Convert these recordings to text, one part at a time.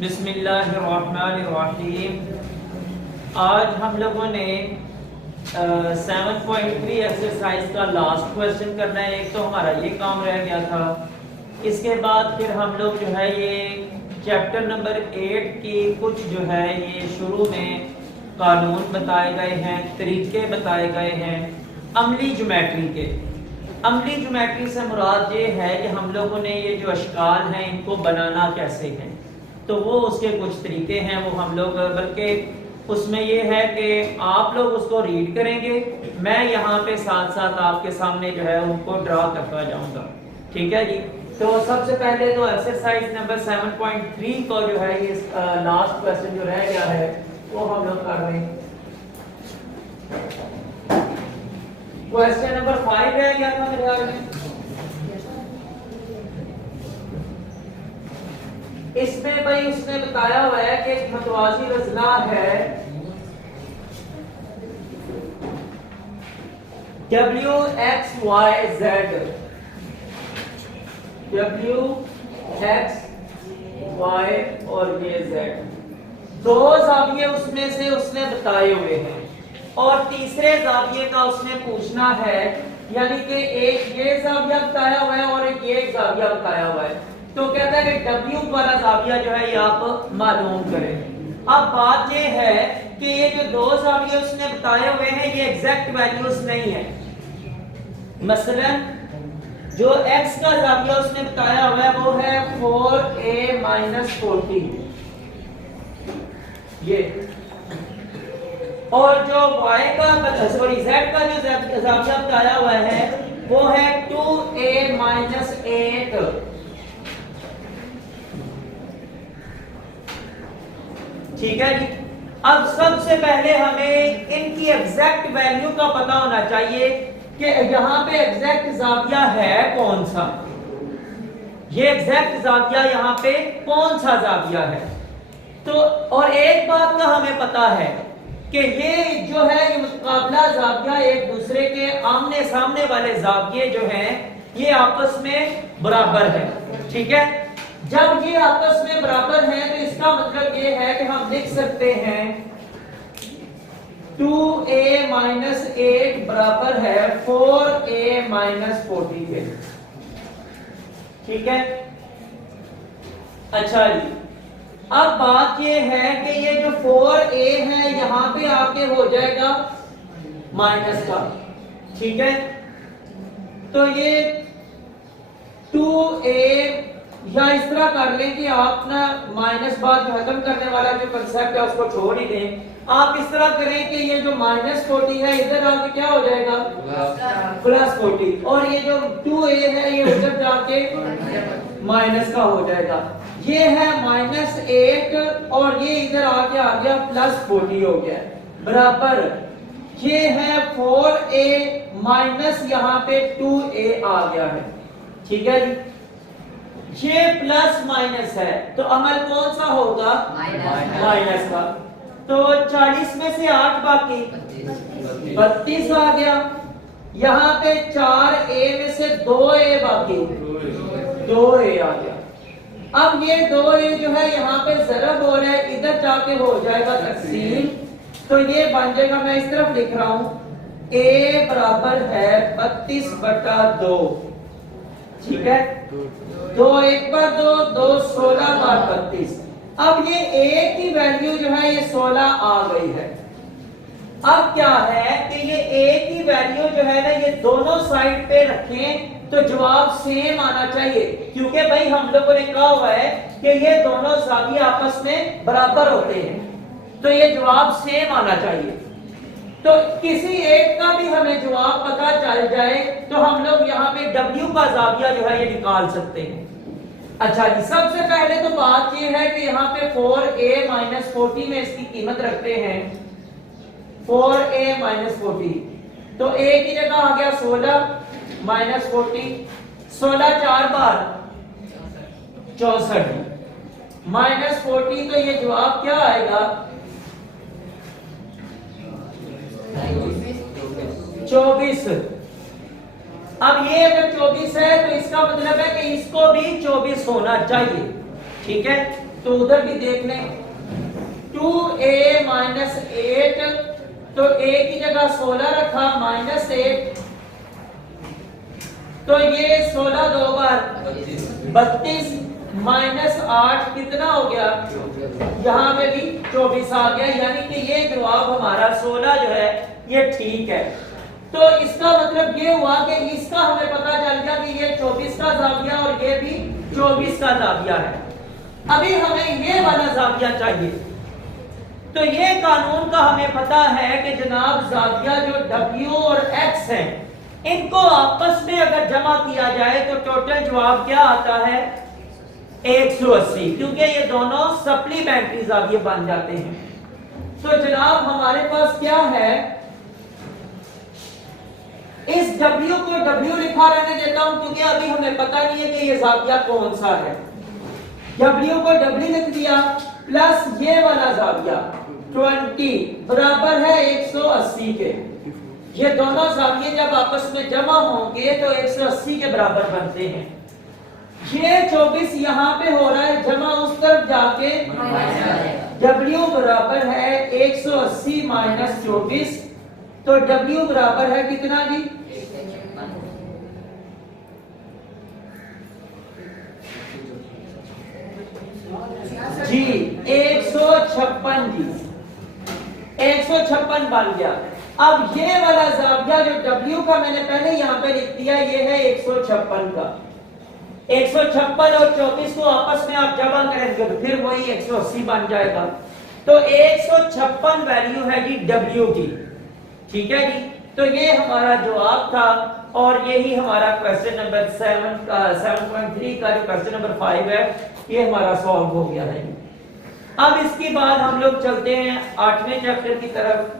बिस्मिल्लाहिर्रहमानिर्रहीम। आज हम लोगों ने 7.3 एक्सरसाइज का लास्ट क्वेश्चन करना है। एक तो हमारा ये काम रह गया था। इसके बाद फिर हम लोग जो है ये चैप्टर नंबर 8 की कुछ जो है ये शुरू में कानून बताए गए हैं, तरीके बताए गए हैं अमली ज्योमेट्री के। अमली ज्योमेट्री से मुराद ये है कि हम लोगों ने ये जो अशकाल हैं इनको बनाना कैसे है, तो वो उसके कुछ तरीके हैं वो हम लोग, बल्कि उसमें ये है कि आप लोग उसको रीड करेंगे, मैं यहाँ पे साथ साथ आपके सामने जो है उनको ड्रा करता जाऊंगा। ठीक है जी। तो सबसे पहले तो एक्सरसाइज नंबर 7.3 को जो है ये लास्ट क्वेश्चन जो रह गया है वो हम लोग कर रहे हैं। क्वेश्चन नंबर 5 रह गया था मेरे ख्याल में। इसमें भाई उसने बताया हुआ है कि एक मतवाजी रज़ना है W X Y Z, W X Y और ये Z, दो जाविये उसमें से उसने बताए हुए हैं और तीसरे जाविये का उसने पूछना है, यानी कि एक ये जाविया बताया हुआ है और एक ये जाविया बताया हुआ है। तो कहता है कि W वाला जाविया जो है ये आप मालूम करें। अब बात ये है कि ये जो दो जाविये उसने बताए हुए हैं ये एग्जैक्ट वैल्यूज नहीं है। मसलन जो x का जाविया उसने बताया हुआ है वो है 4a-40 ये, और जो y का सॉरी z का जो जाविया बताया हुआ है वो है 2a-8। ठीक है जी। अब सबसे पहले हमें इनकी एग्जैक्ट वैल्यू का पता होना चाहिए कि यहां पे एग्जैक्ट जाविया है कौन सा, ये एग्जैक्ट जाविया यहां पे कौन सा जाविया है। तो और एक बात का हमें पता है कि ये जो है ये मुकाबला जाविया एक दूसरे के आमने सामने वाले जाविये जो हैं ये आपस में बराबर है। ठीक है। जब ये आपस में बराबर हैं तो इसका मतलब ये है कि हम लिख सकते हैं 2a-8 बराबर है 4a-40 के। ठीक है। अच्छा जी। अब बात ये है कि ये जो 4a है यहां पे आके हो जाएगा माइनस का। ठीक है। तो ये 2a या इस तरह कर लें कि आप ना माइनस बाद खत्म करने वाला जो कंसेप्ट है उसको छोड़ ही दें। आप इस तरह करें कि ये जो -40 है इधर आके क्या हो जाएगा +40, और ये जो 2a है ये उधर जाके माइनस का हो जाएगा। ये है -8 और ये इधर आके आ गया +40 हो गया बराबर। ये है 4a माइनस यहाँ पे 2a आ गया है। ठीक है जी। ये प्लस माइनस है तो अमल कौन सा होगा माइनस का। तो 40 में से 8 बाकी 32 आ गया। यहाँ पे 4a में से 2a बाकी 2a आ गया। अब ये 2a जो है यहाँ पे ज़रब हो रहा है, इधर जाके हो जाएगा तकसीम। तो ये बन जाएगा, मैं इस तरफ लिख रहा हूं a बराबर है 32/2। ठीक है। 2 1 बार 2 2 16 बार 32। अब ये a की वैल्यू जो है ये 16 आ गई है। अब क्या है कि ये a की वैल्यू जो है ना ये दोनों साइड पे रखें तो जवाब सेम आना चाहिए, क्योंकि भाई हम लोगों ने कहा हुआ है कि ये दोनों जाविये आपस में बराबर होते हैं, तो ये जवाब सेम आना चाहिए। तो किसी एक का भी हमें जवाब पता चल जाए तो हम लोग यहाँ पे W का जाविया जो है ये निकाल सकते हैं। अच्छा जी। सबसे पहले तो बात ये है कि यहाँ पे 4a-40 में इसकी कीमत रखते हैं 4a-40। तो a की जगह आ गया 16 -40, 16 4 बार 64 -40, तो ये जवाब क्या आएगा 24। अब ये अगर 24 है तो इसका मतलब है कि इसको भी 24 होना चाहिए। ठीक है। तो उधर भी देख लें 2a माइनस 8, तो a की जगह 16 रखा माइनस 8, तो ये 16 दो बार 32 माइनस 8 कितना हो गया, यहाँ पे भी 24 आ गया, यानी कि ये जवाब हमारा 16 जो है ये ठीक है। तो इसका मतलब ये हुआ कि इसका हमें पता चल गया कि ये 24 का जाविया और ये भी 24 का जाविया है। अभी हमें ये वाला जाविया चाहिए, तो ये कानून का हमें पता है कि जनाब जाविया जो W और X है इनको आपस में अगर जमा किया जाए तो टोटल जवाब क्या आता है 180, क्योंकि ये दोनों सप्लीमेंट्री जाविये बन जाते हैं। तो जनाब हमारे पास क्या है, इस W को W लिखा रहने देता हूं क्योंकि अभी हमें पता नहीं है कि ये जाविया कौन सा है। W को W लिख दिया प्लस ये वाला जाविया 20 बराबर है 180 के। ये दोनों जाविये जब आपस में जमा होंगे तो 180 के बराबर बनते हैं। ये 24 यहाँ पे हो रहा है जमा, उस तरफ जाके W बराबर है 180 माइनस 24, तो W बराबर है कितना जी, जी 156 जी, 156 बन गया। अब ये वाला जाविया जो W का मैंने पहले यहाँ पे लिख दिया, ये है 156 का। 156 और 24 को आपस में आप जमा करेंगे तो फिर वही 180 बन जाएगा। तो 156 वैल्यू है जी W की, ठीक है जी। तो ये हमारा जवाब था और यही हमारा क्वेश्चन नंबर 7 का 7.3 का जो क्वेश्चन नंबर 5 है ये हमारा सॉल्व हो गया है। अब इसके बाद हम लोग चलते हैं 8वें चैप्टर की तरफ।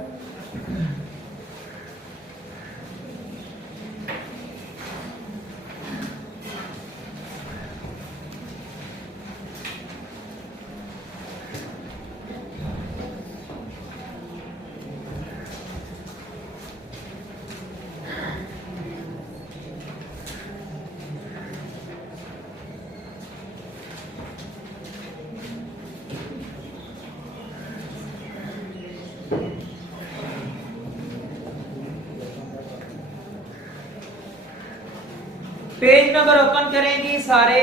पेज नंबर ओपन करेंगी सारे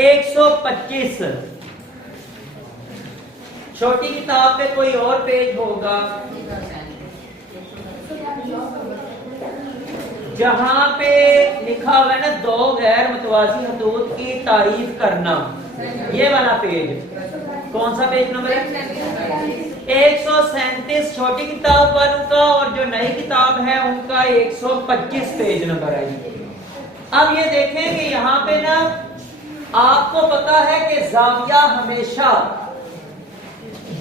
125। छोटी किताब पे कोई और पेज होगा जहां पे लिखा हुआ है ना दो गैर मुतवाजी हदूद की तारीफ करना, ये वाला पेज कौन सा पेज नंबर है 137 छोटी किताब वालों का, और जो नई किताब है उनका 125 पेज नंबर है। अब ये देखें कि यहाँ पे ना आपको पता है कि जाविया हमेशा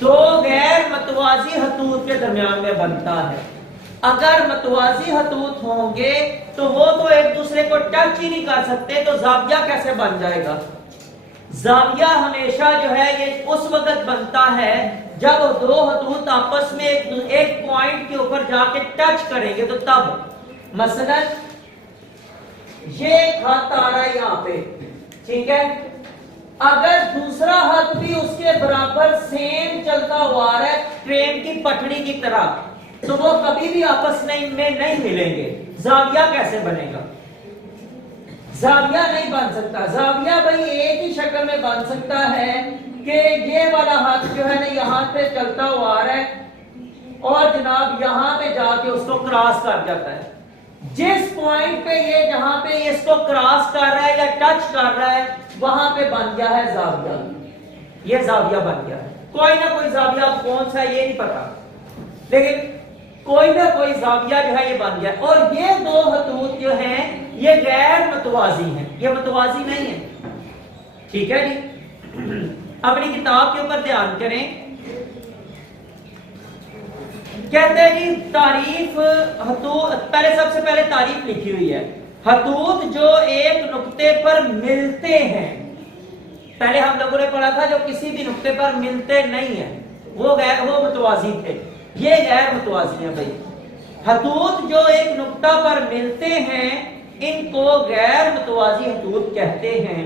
दो गैर मतवाजी हतूत के दरमियान में बनता है। अगर मतवाजी हतूत होंगे तो वो तो एक दूसरे को टच ही नहीं कर सकते, तो जाविया कैसे बन जाएगा। जाविया हमेशा जो है ये उस वक्त बनता है जब दो हतूत आपस में एक पॉइंट के ऊपर जाके टच करेंगे, तो तब मसलन ये हाथ आ रहा है यहाँ पे, ठीक है, अगर दूसरा हाथ भी उसके बराबर सेम चलता हुआ आ रहा है ट्रेन की पटरी की तरह, तो वो कभी भी आपस में नहीं मिलेंगे। जाविया कैसे बनेगा, जाविया नहीं बन सकता। जाविया भाई एक ही शक्ल में बन सकता है कि ये वाला हाथ जो है ना यहाँ पे चलता हुआ आ रहा है और जनाब यहाँ पे जाके उसको क्रॉस कर जाता है। जिस पॉइंट पे ये जहां पे ये इसको क्रॉस कर रहा है या टच कर रहा है वहां पे बन गया है जाविया, ये जाविया बन गया है। कोई ना कोई जाविया कौन सा ये नहीं पता, लेकिन कोई ना कोई जाविया जो है ये बन गया। और ये दो हतूत जो हैं ये गैर मुतवाजी हैं, ये मुतवाजी नहीं है, ठीक है जी। अपनी किताब के ऊपर ध्यान करें। कहते हैं जी तारीफ हतूत, पहले सबसे पहले तारीफ लिखी हुई है हतूत जो एक नुक्ते पर मिलते हैं। पहले हम लोगों ने पढ़ा था जो किसी भी नुक्ते पर मिलते नहीं है वो मुतवाजी थे, ये गैर मुतवाजी है भाई। हतूत जो एक नुक्ता पर मिलते हैं इनको गैर मुतवाजी हतूत कहते हैं।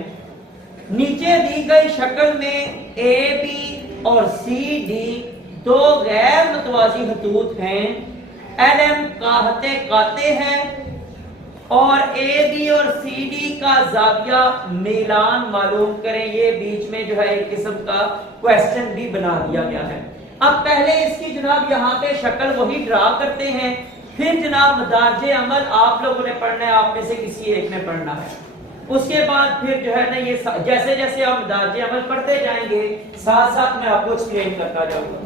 नीचे दी गई शक्ल में ए बी और सी डी दो गैर मुतवाजी खतूत हैं, एलएम काहते काते हैं और ए बी और सी डी का जाविया मिलान मालूम करें। ये बीच में जो है एक किस्म का क्वेश्चन भी बना दिया गया है। अब पहले इसकी जनाब यहाँ पे शक्ल वही ड्रा करते हैं, फिर जनाब मदारजे अमल आप लोगों ने पढ़ना है, आप में से किसी एक ने पढ़ना है। उसके बाद फिर जो है ना ये जैसे जैसे आप मदारजे अमल पढ़ते जाएंगे साथ साथ मैं आपको एक्सप्लेन करता जाऊंगा।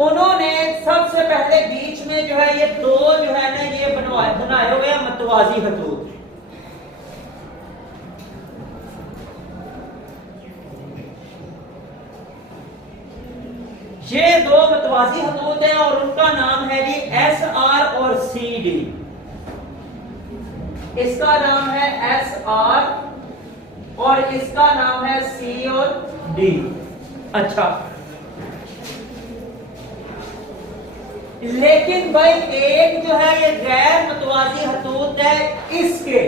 उन्होंने सबसे पहले बीच में जो है ये दो जो है ना ये बनाए हुए हैं मतवाजी खतूत। ये दो मतवाजी खतूत हैं और उनका नाम है जी एस आर और सी डी। इसका नाम है एस आर और इसका नाम है सी और डी। अच्छा, लेकिन भाई एक जो है ये गैर मुतवाजी खतूत है, इसके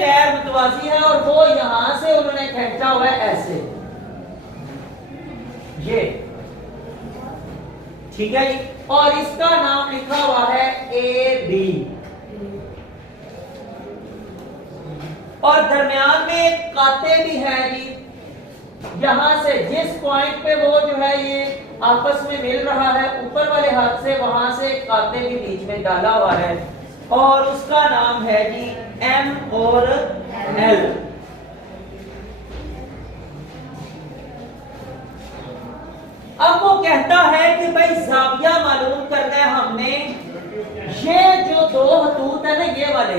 गैर मुतवाजी है और वो यहां से उन्होंने खींचा हुआ है ऐसे, ये ठीक है जी। और इसका नाम लिखा हुआ है ए बी और दरमियान में एक काते भी है जी। यहां से जिस पॉइंट पे वो जो है ये आपस में मिल रहा है ऊपर वाले हाथ से, वहां से एक काते भी बीच में डाला हुआ है और उसका नाम है जी एम और एल। अब वो कहता है कि भाई जाविया मालूम करना है हमने। ये जो दो खतूत है ना ये वाले,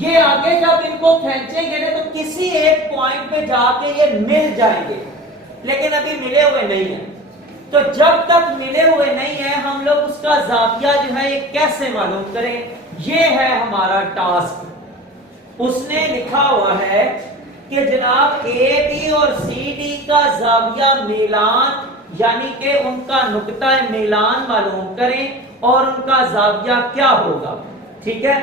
ये आगे जब इनको खींचेंगे ना तो किसी एक पॉइंट पे जाके ये मिल जाएंगे, लेकिन अभी मिले हुए नहीं है। तो जब तक मिले हुए नहीं है हम लोग उसका जाविया जो है ये कैसे मालूम करें, ये है हमारा टास्क। उसने लिखा हुआ है कि जनाब ए बी और सी डी का जाविया मिलान यानी कि उनका नुक्ता मिलान मालूम करें और उनका जाविया क्या होगा। ठीक है,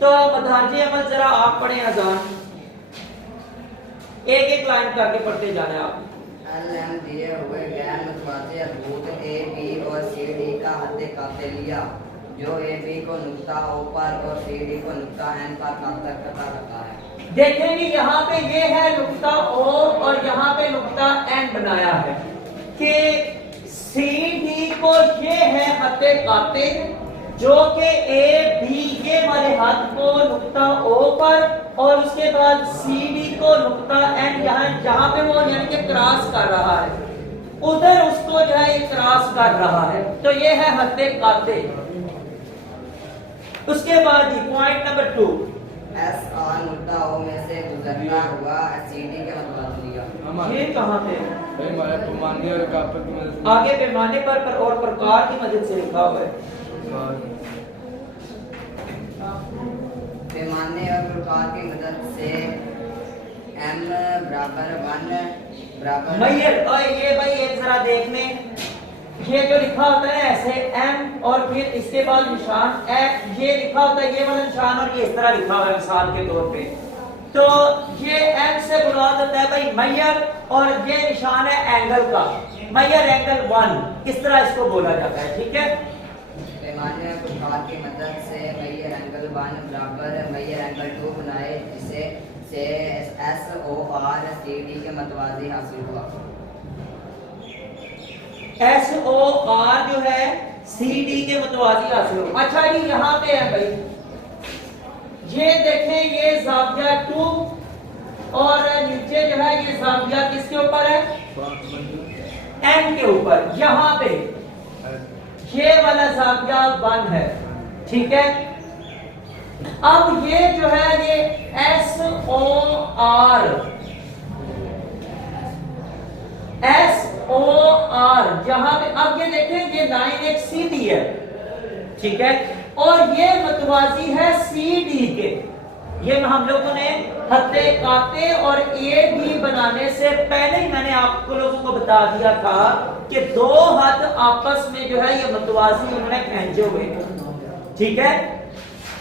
तो मदारजे अमल जरा आप पढ़ें अजान, एक एक लाइन करके पढ़ते जाना है आप। एलएम दिए हुए गैर मुतवाज़ी खतूत ए बी और सी डी का हद काते लिया जो ए बी को नुक्ता ओ पर और सी डी को नुक्ता एन पर कता करता है। देखेंगे यहाँ पे ये है नुक्ता ओ और यहाँ पे नुक्ता एन बनाया है कि सी डी को ये है हद काते जो कि ए बी ये वाले हाथ को नुक्ता ओ पर और उसके बाद सी डी को नुक्ता एन जहां पे वो यानी कि क्रॉस कर रहा है उधर उसको जो है ये क्रॉस कर रहा है, तो ये है हद काते। उसके बाद जी पॉइंट नंबर 2 एस आर नुक्ता ओ में से गुजरता हुआ सी डी के मतलब लिया। ये कहां पे पैमाने और कापे की मदद से आगे पैमाने पर और प्रकार की मदद से लिखा हुआ है। पैमाने और प्रकार की मदद से m बराबर 1 बराबर मैयर और ये भाई एक जरा देखने, ये जो लिखा होता है ऐसे m और फिर इसके बाद निशान f, ये लिखा होता है ये वाला निशान और ये इस तरह लिखा हुआ है मिसाल के तौर पे। तो ये m से मुराद होता है भाई मैयर और ये निशान है एंगल का, मैयर एंगल 1, इस तरह इसको बोला जाता है। ठीक है, पैमाने और प्रकार की मदद से मैयर एंगल 1 बराबर मैयर एंगल 2 बनाए जिसे से S O R C D के मतवाजी हासिल हुआ। एस ओ आर जो है सी डी के मतवाजी हासिल हुआ। अच्छा जी यहाँ पे है भाई, ये देखें ये जाविया 2 और नीचे जो है ये जाविया किसके ऊपर है, एन के ऊपर। यहाँ पे ये वाला जाविया 1 है। ठीक है, अब ये जो है ये एस ओ आर जहां पे अब ये देखें ये लाइन एक सीधी है। ठीक है, और ये मतवाजी है सी डी के। ये हम लोगों ने हत्ते काते और ए बी बनाने से पहले ही मैंने आपको लोगों को बता दिया था कि दो हाथ आपस में जो है ये मतवाजी उन्होंने खींचे हुए हैं। ठीक है,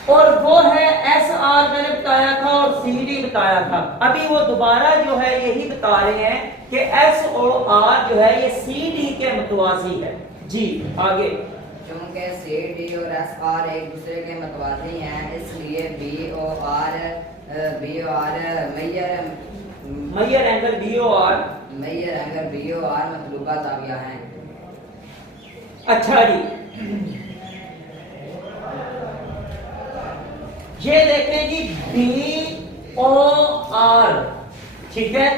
और वो है एस आर मैंने बताया था और सी डी बताया था। अभी वो दोबारा जो है यही बता रहे हैं कि एस ओ आर जो है ये सी डी के मुतवाजी है। जी आगे। चूंकि सी डी और एस आर एक दूसरे के मतवाजी हैं, इसलिए बी ओ आर मैयर एंगल बी ओ आर मतलूबा जाविया हैं। अच्छा जी, ये देखें जी बी ओ आर, ठीक है,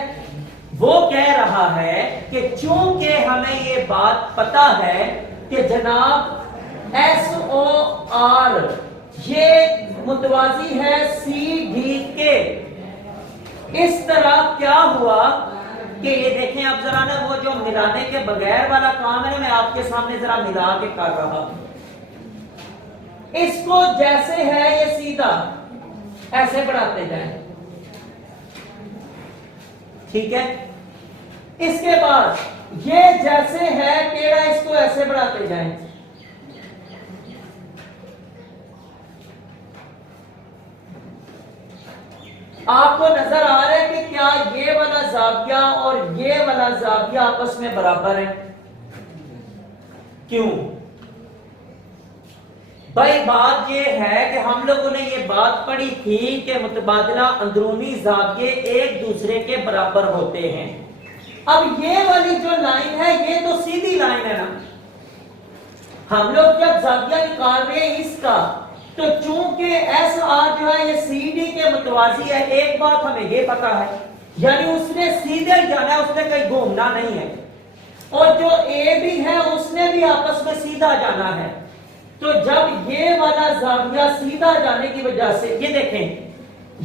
वो कह रहा है कि चूंकि हमें ये बात पता है कि जनाब एस ओ आर ये मुतवाजी है सी डी के, इस तरह क्या हुआ कि ये देखें आप जरा ना, वो जो मिलाने के बगैर वाला काम है ना, मैं आपके सामने जरा मिला के कर रहा हूं। इसको जैसे है ये सीधा ऐसे बढ़ाते जाएं, ठीक है, इसके बाद ये जैसे है टेढ़ा, इसको ऐसे बढ़ाते जाएं। आपको नजर आ रहा है कि क्या ये वाला जाविया और ये वाला जाविया आपस में बराबर है? क्यों भाई? बात ये है कि हम लोगों ने ये बात पढ़ी थी कि मुतबादला अंदरूनी जाविये एक दूसरे के बराबर होते हैं। अब ये वाली जो लाइन है ये तो सीधी लाइन है ना, हम लोग जब जाविया निकाल रहे हैं इसका, तो चूंकि एस आर जो है ये सी डी के मुतवाजी है, एक बात हमें ये पता है, यानी उसने सीधे जाना है, उसने कहीं घूमना नहीं है, और जो ए बी है उसने भी आपस में सीधा जाना है। तो जब ये वाला जाविया सीधा जाने की वजह से, ये देखें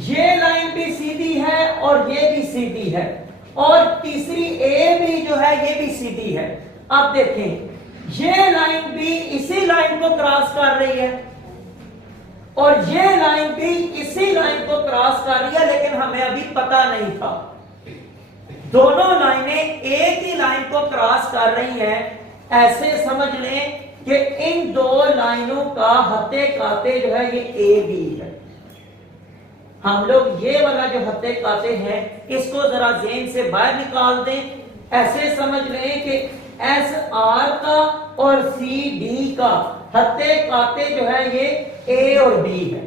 ये लाइन भी सीधी है और ये भी सीधी है, और तीसरी ए बी जो है ये भी सीधी है। अब देखें ये लाइन भी इसी लाइन को क्रॉस कर रही है और ये लाइन भी इसी लाइन को क्रॉस कर रही है, लेकिन हमें अभी पता नहीं था। दोनों लाइनें एक ही लाइन को क्रॉस कर रही हैं। ऐसे समझ लें कि इन दो लाइनों का हत्ते काते जो है ये ए बी है। हम लोग ये वाला जो हत्ते काते हैं इसको जरा ज़हन से बाहर निकाल दें। ऐसे समझ लें कि एस आर का और सी डी का हत्ते काते जो है ये ए और बी है।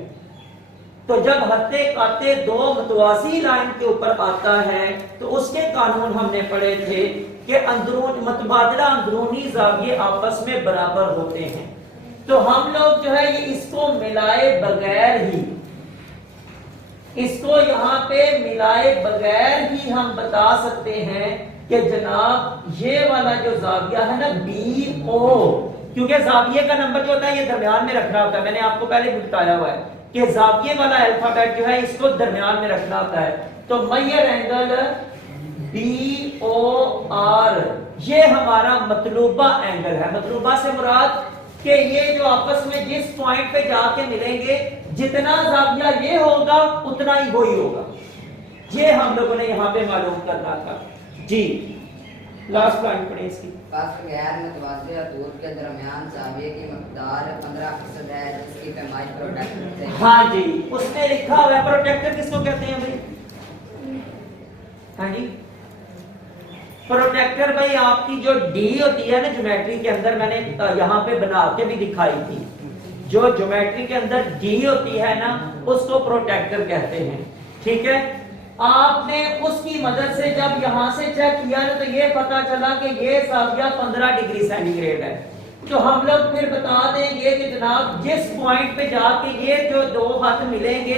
तो जब हत्ते काते दो मुतवासी लाइन के ऊपर आता है तो उसके कानून हमने पढ़े थे कि अंदरून मुतबादला अंदरूनी जाविये आपस में बराबर होते हैं। तो हम लोग जो है ये इसको मिलाए बगैर ही, इसको यहाँ पे मिलाए बगैर ही हम बता सकते हैं कि जनाब ये वाला जो जाविया है ना बी ओ, क्योंकि जाविये का नंबर जो होता है ये दरमियान में रखना होता है। मैंने आपको पहले भी बताया हुआ है कि जाविये वाला अल्फाबेट जो है इसको दरमियान में रखना होता है। तो Maihar angle B O are ये हमारा मतलूबा एंगल है। मतलूबा से मुराद कि ये जो आपस में जिस पॉइंट पे जाके मिलेंगे, जितना जाविया ये होगा उतना ही वही होगा। ये हम लोगों ने यहाँ पे मालूम करना था। जी लास्ट पॉइंट पढ़े इसकी। गैर मुतवाज़ी खतूत के दरमियान जाविये की मकदार 15% है, जिसकी पैमाइश प्रोटेक्टर से। हाँ जी, उसने लिखा हुआ है। प्रोटेक्टर किसको कहते हैं भाई? हाँ जी, प्रोटेक्टर भाई आपकी जो डी होती है ना ज्योमेट्री के अंदर, मैंने यहाँ पे बना के भी दिखाई थी, जो ज्योमेट्री के अंदर डी होती है ना उसको प्रोटेक्टर कहते हैं। ठीक है, आपने उसकी मदद से जब यहां से चेक किया ना तो ये पता चला कि ये जाविया 15 डिग्री सेंटीग्रेड है। तो हम लोग फिर बता देंगे कि जनाब जिस पॉइंट पे जाके ये जो दो हाथ मिलेंगे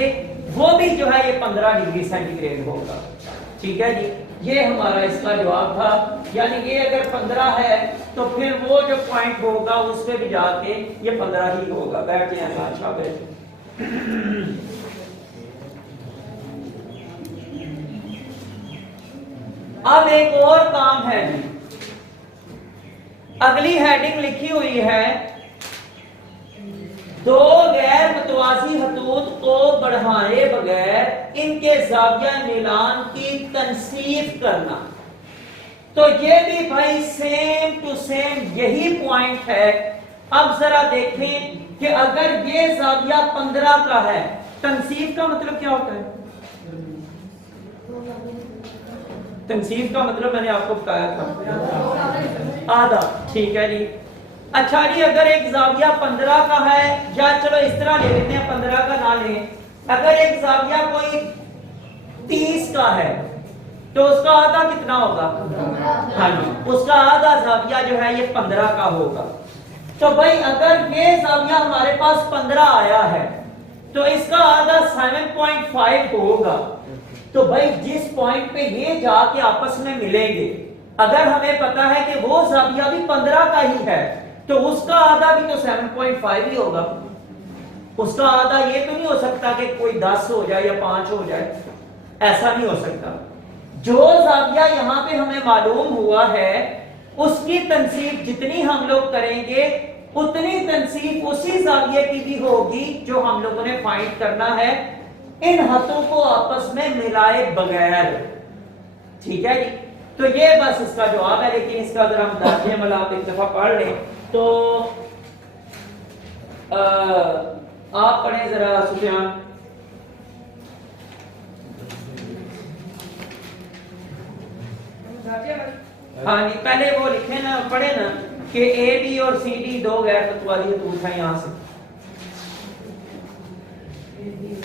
वो भी जो है ये 15 डिग्री सेंटीग्रेड होगा। ठीक है जी, ये हमारा इसका जवाब था। यानी ये अगर 15 है तो फिर वो जो पॉइंट होगा उस पे भी जाके ये 15 ही होगा। बैठ जाए, अच्छा बैठ। अब एक और काम है जी, अगली हेडिंग लिखी हुई है दो गैर मुतवाज़ी खतूत को बढ़ाए बगैर इनके जाविया मिलान की तनसीब करना। तो ये भी भाई सेम टू सेम यही पॉइंट है। अब जरा देखें कि अगर ये जाविया 15 का है, तनसीब का मतलब क्या होता है? तनसीब का मतलब मैंने आपको बताया था आधा, ठीक है जी। अच्छा जी, अगर एक जाविया 15 का है, या चलो इस तरह ले लेते हैं, 15 का ना लें, अगर एक जाविया कोई 30 का है तो उसका आधा कितना होगा? हाँ जी, उसका आधा जाविया जो है ये 15 का होगा। तो भाई अगर ये जाविया हमारे पास 15 आया है तो इसका आधा 7.5 होगा। तो भाई जिस पॉइंट पे ये जाके आपस में मिलेंगे, अगर हमें पता है कि वो जाविया भी 15 का ही है तो उसका आधा भी तो 7.5 ही होगा। उसका आधा ये तो नहीं हो सकता कि कोई 10 हो जाए या 5 हो जाए, ऐसा नहीं हो सकता। जो जाविया यहां पे हमें मालूम हुआ है उसकी तनसीब जितनी हम लोग करेंगे उतनी तनसीब उसी जाविये की भी होगी जो हम लोगों ने फाइंड करना है, इन हाथों को आपस में मिलाए बगैर। ठीक है जी, तो ये बस इसका जवाब है। लेकिन इसका अगर हम दाखिले में आप एक दफा पढ़ लें तो आप पढ़ें जरा सुफियान। हाँ जी, पहले वो लिखे ना, पढ़े ना कि ए बी और सी डी दो गैर मतवाली हदूद है। यहाँ से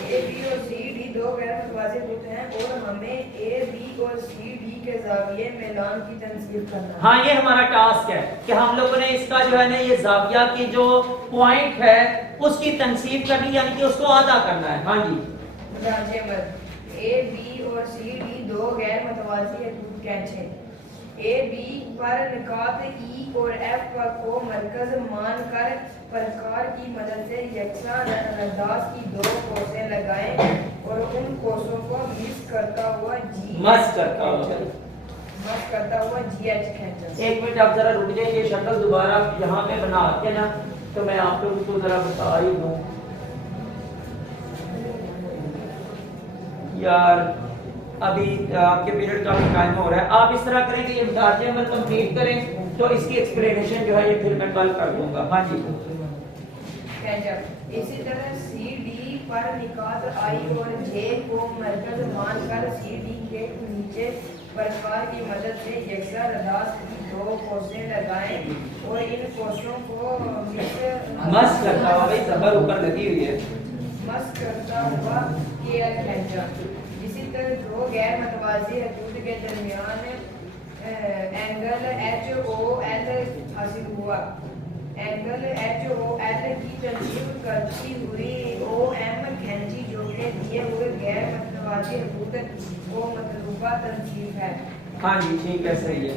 ए बी और सी डी दो गैर मतवाज़ी हदूद हैं और हमें ए बी और सी डी के जाविये मिलान की तनसीब करना है। हाँ, ये हमारा टास्क है कि हम लोगों ने इसका जो है ना ये जाविया की जो पॉइंट है उसकी तनसीब करनी, यानी कि उसको आधा करना है। हाँ जी, ए बी और सी डी दो गैर मतवाज़ी हदूद कैसे? ए बी पर निकात ई और एफ को मरकज मानकर प्रकार की मदद से यकसा रदास की दो कोसें लगाएं और उन कोसों को मिस करता हुआ जी एच खींचें। एक मिनट आप जरा रुक जाइए, ये शक्ल दोबारा यहाँ पे बना के ना तो मैं आप लोगों को जरा बता ही दूं यार, अभी आपके पीरियड का भी टाइम हो रहा है। आप इस तरह करें कि ये मुताजे अमल कंप्लीट करें तो इसकी एक्सप्लेनेशन जो है ये फिर मैं कल कर दूंगा। हाँ जी, इसी तरह सी डी पर निकात आई और जे को मरकज मानकर सी डी के नीचे प्रकार की मदद से यकसा रदास की दो कोसें लगाएं और इन कोसों को मस करता हुआ, भाई जबर ऊपर लगी हुई है, मस करता हुआ किया खींचा। इसी तरह दो गैर मतवाज़ी हदूद के दरमियान एंगल एच ओ एल हासिल हुआ। एंगल एच ओ एल की तनसीब करती हुई ओ एम खींची जो कि दिए हुए गैर मतवाज़ी हदूद को मतलूबा तनसीब है। हाँ जी, ठीक है, सही है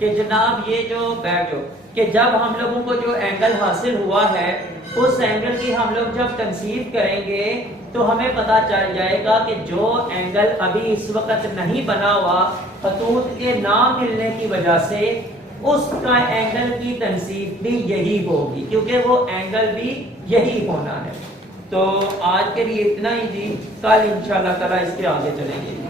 कि जनाब ये जो बैठ जो कि जब हम लोगों को जो एंगल हासिल हुआ है उस एंगल की हम लोग जब तनसीब करेंगे तो हमें पता चल जाएगा कि जो एंगल अभी इस वक्त नहीं बना हुआ खतूत के ना मिलने की वजह से उसका एंगल की तनसीब भी यही होगी, क्योंकि वो एंगल भी यही होना है। तो आज के लिए इतना ही जी, कल इंशाल्लाह ताला इसके आगे चलेंगे।